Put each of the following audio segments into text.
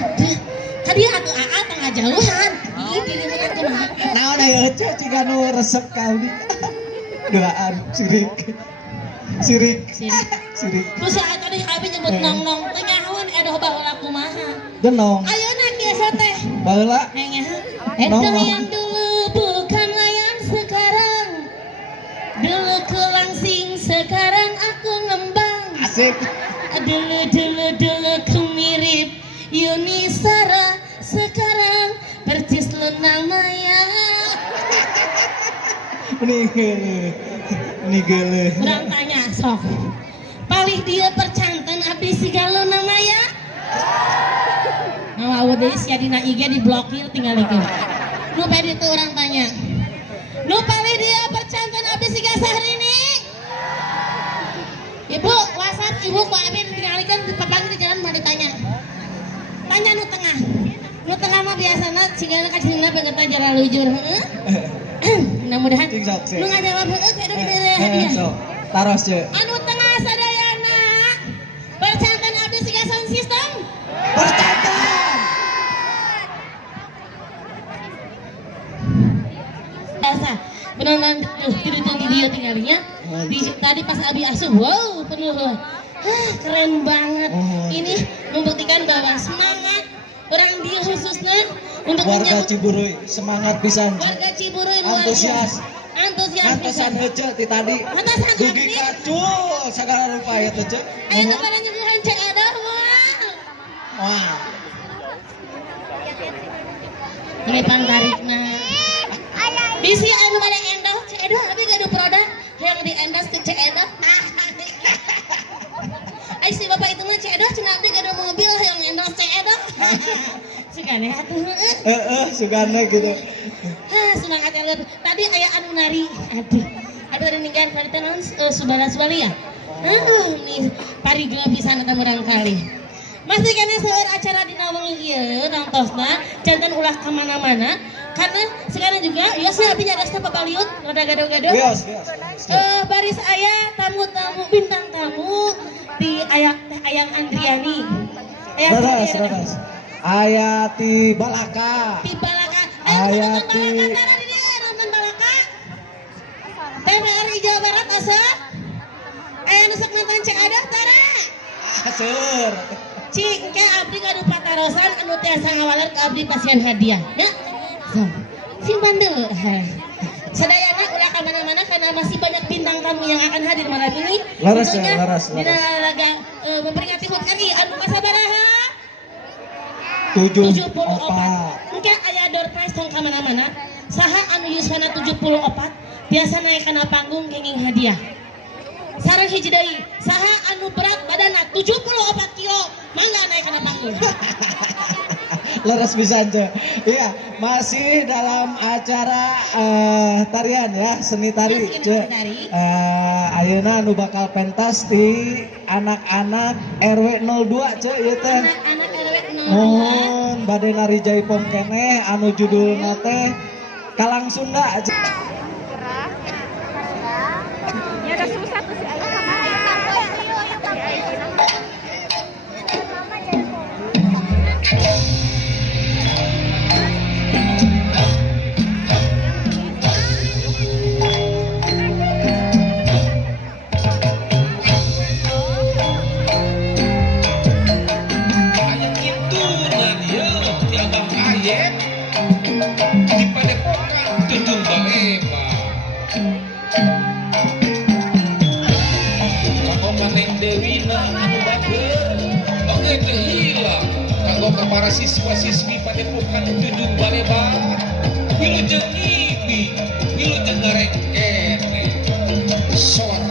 Aduh, tadi atuh AA tengah jauhan. Ih, diri mana kumaha? Naon aya ece ciga nu resep kali. Doaan sirik. Sirik. Sirik. Terus ya tadi kami nyebut nong-nong teh nyahoan edoh baheula kumaha. Denong. Ayeuna biasa teh. Baheula. Nyaha. Nong, Edoh nong. yang dulu bukanlah yang sekarang. Dulu ku langsing, sekarang aku ngembang. Asik. Dulu ku mirip Yuni Sara, sekarang percis Luna Maya. Ini gele. Urang tanya sok. Palih dia percanten abdi siga Luna Maya. Nah, udah sia dina IG diblokir tinggal itu. Nu pede tuh orang tanya. Nu palih dia percanten abdi siga Syahrini. Ibu, WhatsApp ibu ku abi ditinggalikeun di papang di jalan mau ditanya. Tanya nu tengah. Nu tengah mah biasana sigana kacingna beungeut jalan lujur, heuh. Mudah-mudahan Cing sok, cing. nu ngajawab heuh kado dibere hadiah. Sok. Taros ce. Anu tengah sadayana percanten abdi siga sound system. Percantan. Biasa penonton di video tinggalnya tadi pas abi asuh wow penuh keren banget. Ini membuktikan bahwa semangat orang dia khususnya untuk Warga menyambut Ciburuy semangat pisan. warga Ciburuy luar Antusias. biasa. Antusias Hantesan pisan. heuceu ti tadi. Hantesan Dugi abdi. kacul sagala rupa ya teh ce. Ayo nu pada nyuguhan cek adoh wah. Wah. Ini pangkarikna. Bisi anu pada endoh cek adoh abi gado produk yang di endorse ke cek adoh. Ay si bapak itu mah cek adoh cenah abdi gado mobil yang endorse cek adoh. Sugane atuh heueuh. Sugana gitu. Semangat ya tadi aya anu nari aduh ada ninggalin pada naon subala-subali ya nih parigel pisan eta murang kali masih kena seueur acara dina wengi ieu nongtosna jantan ulah ka mana-mana karena sekarang juga ya sih abi nyadasna pabaliut rada gado-gado Bios. baris aya tamu-tamu bintang tamu di ayang Andriani Raras. Ayati Balaka. di Balaka Ayati. nonton Balaka TVRI Jawa Barat asa aya nu sok nonton cek adoh tara Asur. cing ke abdi kadu patarosan anu tiasa ngawaler ke abdi pasien hadiah ya so simpan dulu sadayana ulah ka mana-mana karena masih banyak bintang tamu yang akan hadir malam ini Laras ya, tentunya laras. dina laga memperingati HUT RI anu kasabaraha 74. Engke aya door prize tong ka mana-mana. Saha anu yuswana 74 biasa naik kana panggung kenging hadiah. Sareng hiji deui, saha anu berat badanna 74 kilo mangga naik kana panggung. Laras pisan ce. Iya, masih dalam acara tarian ya, seni tari Masih ce. seni tari. Ayeuna anu bakal pentas di anak-anak RW 02 ce ieu teh. Anak-anak RW 02. Mohon bade nari jaipong keneh anu judulna teh Kalang Sunda. Ya udah susah tuh si Ayu sama Ayu tambah. Para siswa-siswi pada bukan tunjung baleba wilujeng ngipi wilujeng ngarek kene suara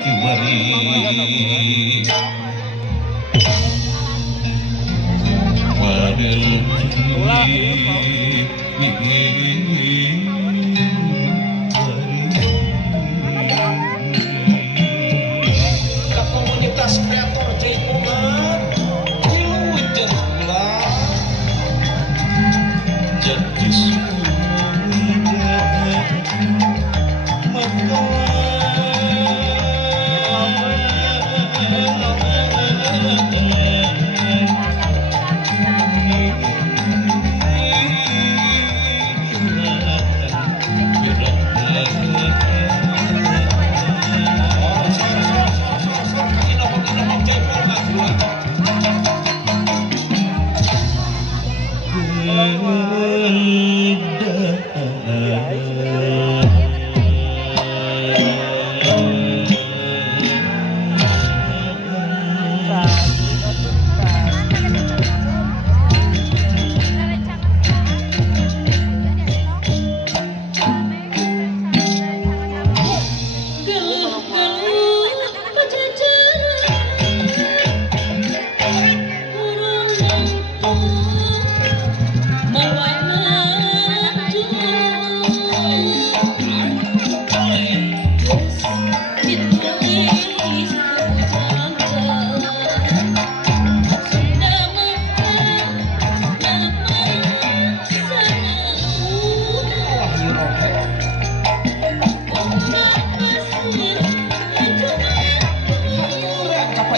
kiwari komunitas kreator jaipongan dilujeng ulah jadi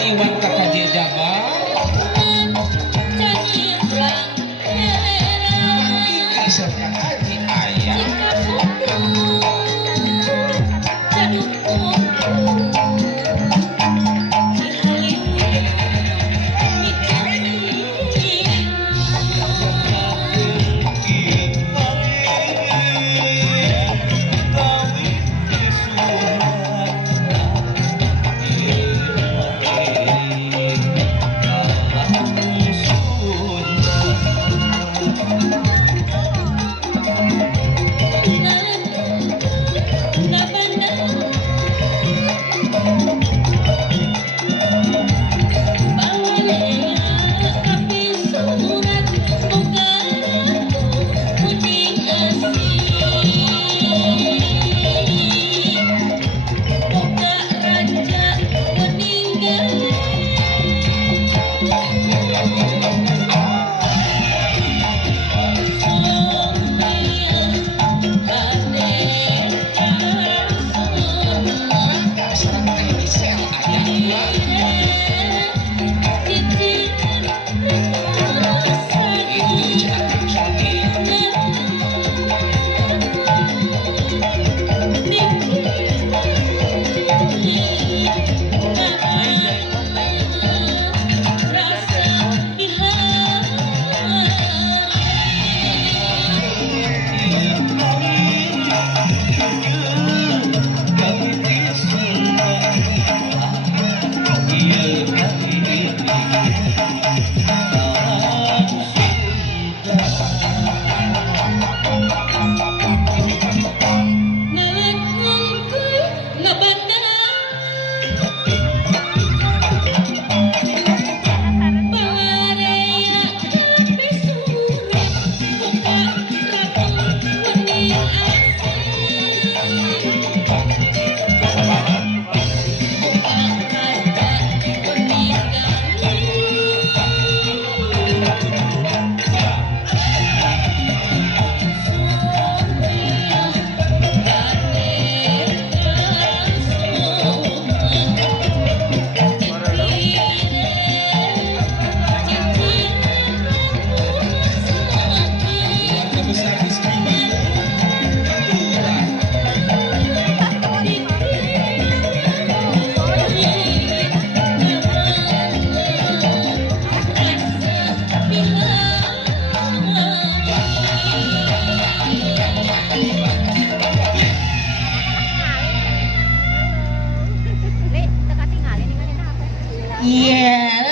Iwan kakak jejama serta haji ayah Iya,